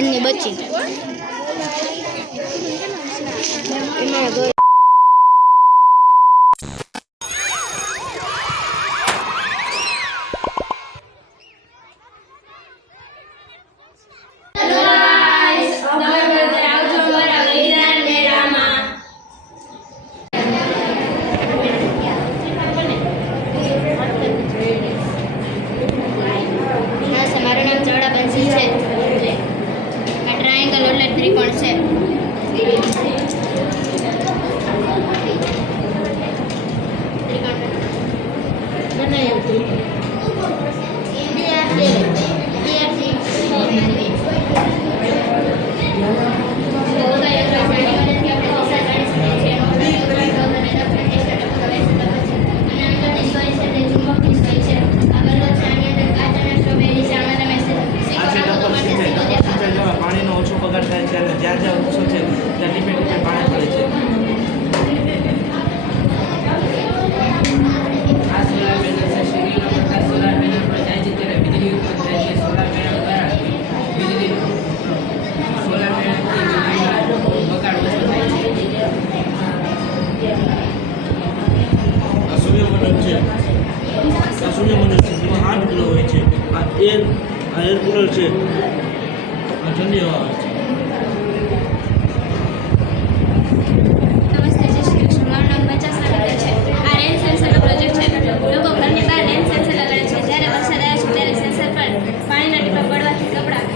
નાની બચ્ચી એમાં air cooler છે આ ઠંડી હવા આવે છે. નમસ્તે જય શ્રી કૃષ્ણ. મારું નામ બચ્ચા સ્વાગત છે. આ રેન સેન્સરનો પ્રોજેક્ટ છે. લોકો ઘરની બહાર રેન સેન્સર લગાડે છે. જ્યારે વરસાદ આવે છે ત્યારે સેન્સર પર પાણીના ટીપાં પડવાથી કપડાં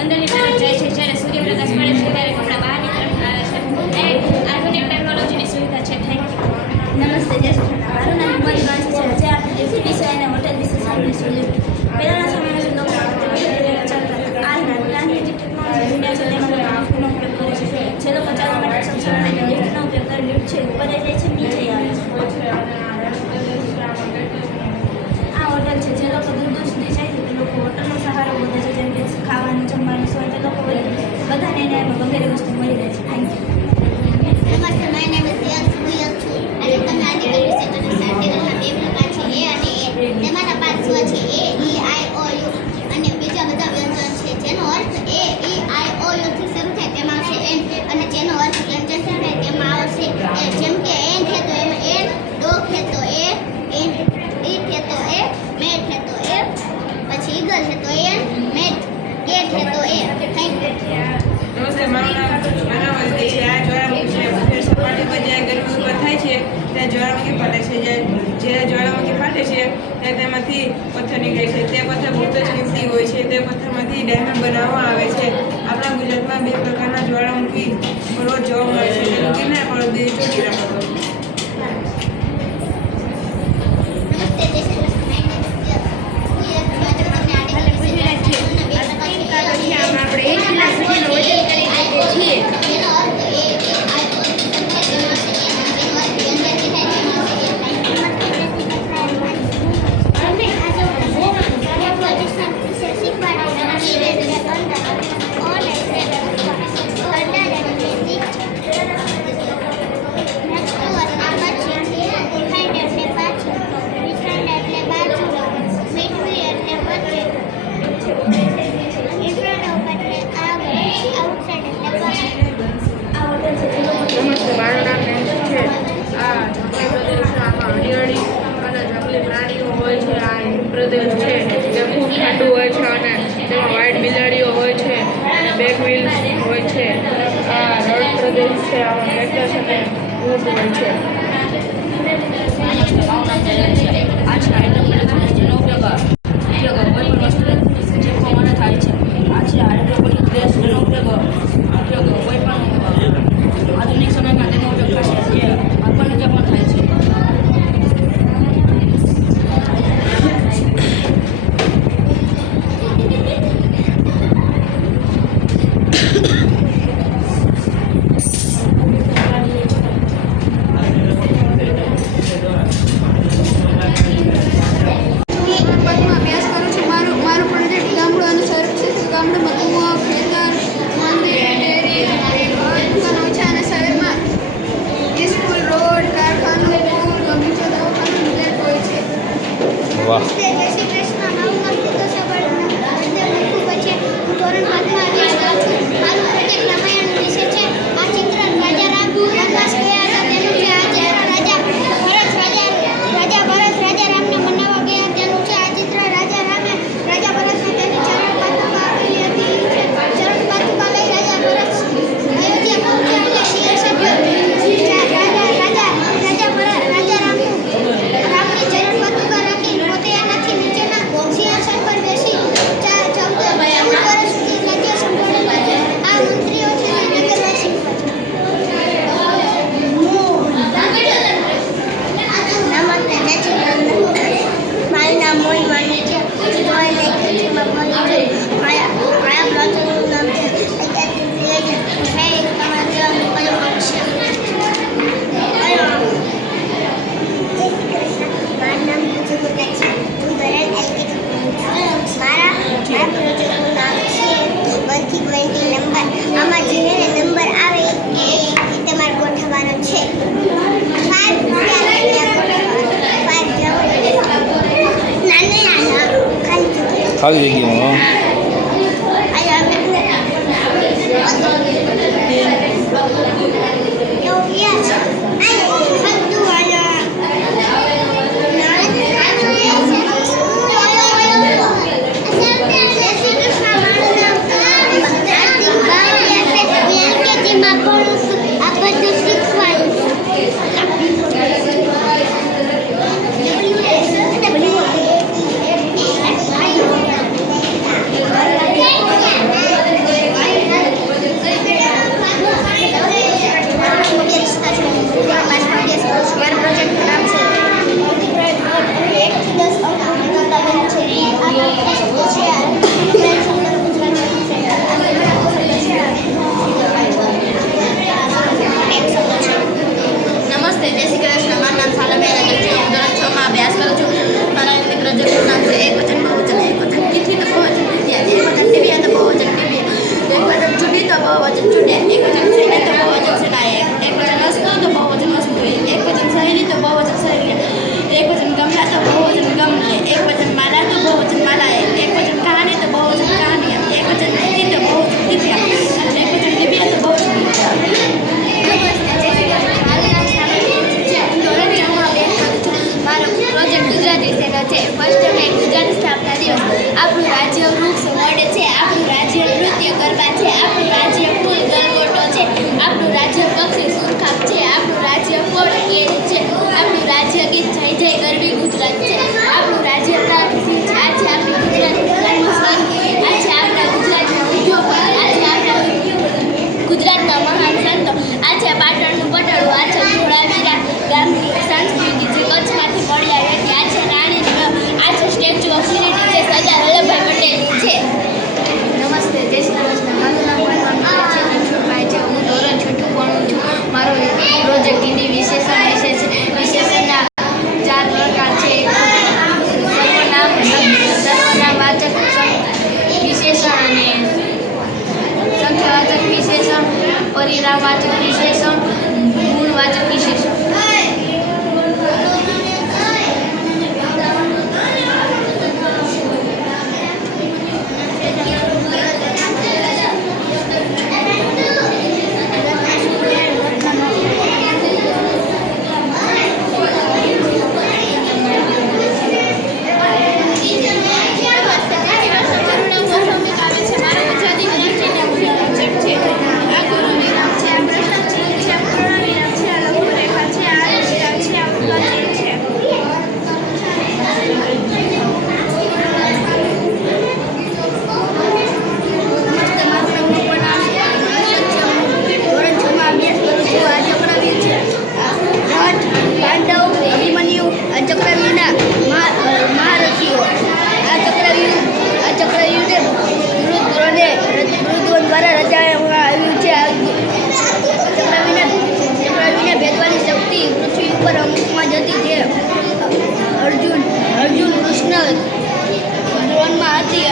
અંદરની તરફ જાય છે. જ્યારે સૂર્યપ્રકાશ પડે છે ત્યારે કપડાં બહારની તરફ આવે છે. એ આધુનિક ટેકનોલોજીની સુવિધા છે. Thank you. નમસ્તે જય શ્રી કૃષ્ણ. મારું નામ હિમાલી ગાંધી છે. આજે આપણે એસી વિષય અને હોટેલ વિશે સાંભળીશું. પહેલાંના સમયમાં લોકો નાની જે ટેકનોલોજી દુનિયા છે તેમાં લિફ્ટનો ઉપયોગ કરે છે. જે લોકો ચાલવા માટે સક્ષમ નથી લિફ્ટનો ઉપયોગ કરે લિફ્ટ છે ઉપર જાય છે નીચે આવે છે. આ હોટલ છે. જે લોકો દૂર દૂર સુધી જાય છે તે લોકો હોટલનો સહારો ગોતે છે. જેમ કે ખાવાનું જમવાનું સોય તે લોકો બધાને એનામાં વગેરે વસ્તુ મળી રહે છે. Thank you. નમસ્તે, માય નેમ ઇઝ યશ મુયત છું અને તમે આર્ટિકલ વિશે તો આર્ટિકલના બે પ્રકાર છે એ અને એ. તેમાંના પાંચ સ્વ છે એ ઈ આઈ ઓ યુ અને બીજા બધા વ્યંજન છે જેનો અર્થ એ ઈ આઈ ઓ યુ થી શરૂ થાય તેમાં આવશે એન અને જેનો અર્થ વ્યંજન થાય તેમાં આવશે એ. જેમ કે એન છે તો એમાં એન, ડોગ છે તો એ, એન ઈટ છે તો એ, મેટ છે તો એ, પછી ઈગલ છે તો એન, મેટ કેટ છે તો એ. Thank you. નમસ્તે, મારું નામ બનાવતી છે. આ જ્વાળામુખી છે. ભૂખર સપાટી પર જ્યાં ગરમી ઉત્પન્ન થાય છે ત્યાં જ્વાળામુખી ફાટે છે. જે જ્વાળામુખી ફાટે છે ત્યાં તેમાંથી પથ્થર નીકળે છે. તે પથ્થર ખૂબ જ કિંમતી હોય છે. તે પથ્થરમાંથી ડાયમંડ બનાવવામાં આવે છે. આપણા ગુજરાતમાં બે પ્રકારના જ્વાળામુખી પર્વત જોવા મળે છે. જેનું ગિરનાર પર્વત, બીજું ચોટીલા પર્વત. નમસ્તે, જય Shri Krishna. My name is Yash મુયત છું અને તમને આર્ટિકલ વિશે જણાવવાના બે પ્રકાર છે એ અને એ. આપણે 1 કલાક સુધીનો વજન કરી શકીએ છીએ. જેનો અર્થ એ ઈ આઈ ઓ યુ તેમાં આવશે એન અને જેનો અર્થ વ્યંજન થાય તેમાં આવશે એન. નમસ્તે, મારું નામ નેન્સી છે. આ જંગલી પ્રદેશ છે. આમાં હરિયાળી અને જંગલી પ્રાણીઓ હોય છે. આ હિમ પ્રદેશ છે તે ખૂબ ઠંડુ હોય છે અને તેમાં વ્હાઇટ બિલાડીઓ હોય છે અને બેક વ્હીલ્સ હોય છે. આ રણ પ્રદેશ છે. આમાં કેક્ટસ અને ઊંટ હોય છે. આ છે હાઇડ્રોપોનિક જેનો ઉપયોગ કોઈ પણ વસ્તુને ચેપવા માટે થાય છે. આ છે હાઇડ્રોપોનિક ગેસ જેનો ઉપયોગ કોઈ પણ આધુનિક સમયમાં તેનો ઉપયોગ થશે જે આપણને જે પણ થાય છે. વાહ. જય શ્રી કૃષ્ણ. મારું નામ કૃષ્ણ છે. હું ધોરણ 5માં આવીશ. ખાલી જગ્યામાં નમસ્તે, જય શ્રી કૃષ્ણ. મારું નામ સાલમિયા નગર છે. હું ધોરણ 6 માં અભ્યાસ કરું છું. મારા પ્રોજેક્ટનું નામ છે એકવચન બહુવચન. એકવચન તિથિ તો બહુવચન તિથિયા. એકવચન ટીવીયા તો બહુવચન ટીવીયા. એકવચન ચૂડી તો બહુવચન ચૂડ્યા. એકવચન સેને તો બહુવચન સેનાએ. એકવચન વસ્તુ તો બહુવચન વસ્તુએ. એકવચન સહેલી તો બહુવચન સહેલીએ. એકવચન ગમલા તો બહુવચન ગમલીએ. એકવચન માલા તો બહુવચન માલાએ. એકવચન કહાની તો બહુવચન કહાનીયા. એકવચન તિથિ તો બહુવચન તિથિયા. એકવચન ટીવીયા તો બહુવચન મારો પ્રોજેક્ટ ગુજરાતી વિષયનો છે. ફર્સ્ટ મે ગુજરાતી સ્થાપના દિવસ. આપણું રાજ્ય વૃક્ષ વડ છે. આપણું રાજ્ય નૃત્ય ગરબા છે. આપણું રાજ્ય ફૂલ ગલગોટો છે. આપણું રાજ્ય પક્ષી સુરખાબ છે. આપણું રાજ્ય ફળ કેરી છે. આપણું રાજ્ય ગીત જય જય ગરવી ગુજરાત છે. આપણું રાજ્ય પ્રાંત છે. આજે આપણી ગુજરાતનું સ્વાગત. આજે આપણા ગુજરાતના ઉદ્યોગપતિ. આજે આપણા ગુજરાતના મહાન સંતો. આજે પાટણનું પટોળું. આજે ધોળાવીરા ગામની સંસ્કૃતિ જે કચ્છમાંથી મળી આવી હતી. આજે રાણીની આજે સ્ટેચ્યુ ઓફ યુનિટી જે સરદાર વલ્લભભાઈ પટેલનું છે. નમસ્તે, જય શ્રી કૃષ્ણ. મારું નામ છે મનસુખભાઈ છે. હું ધોરણ 6 ભણું છું. મારો પ્રોજેક્ટ હિન્દી વિશેષણ વિશે છે. વિશેષણના 4 પ્રકાર છે. સર્વનામવાચક વિશેષણ અને સંખ્યાવાચક વિશેષણ, પરિણામવાચક વિશેષણ, ગુણવાચક વિશેષણ. અર્જુન કૃષ્ણ દ્રોણમાં હતી.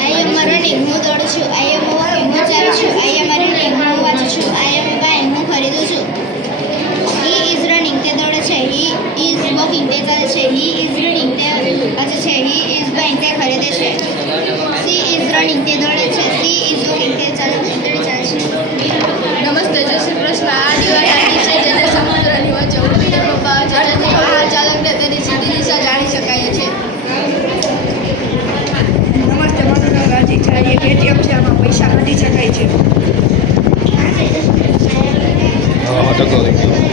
I am running, હું દોડું છું. I am walking, હું ચાલું છું. I am ટકો રહી ગયો.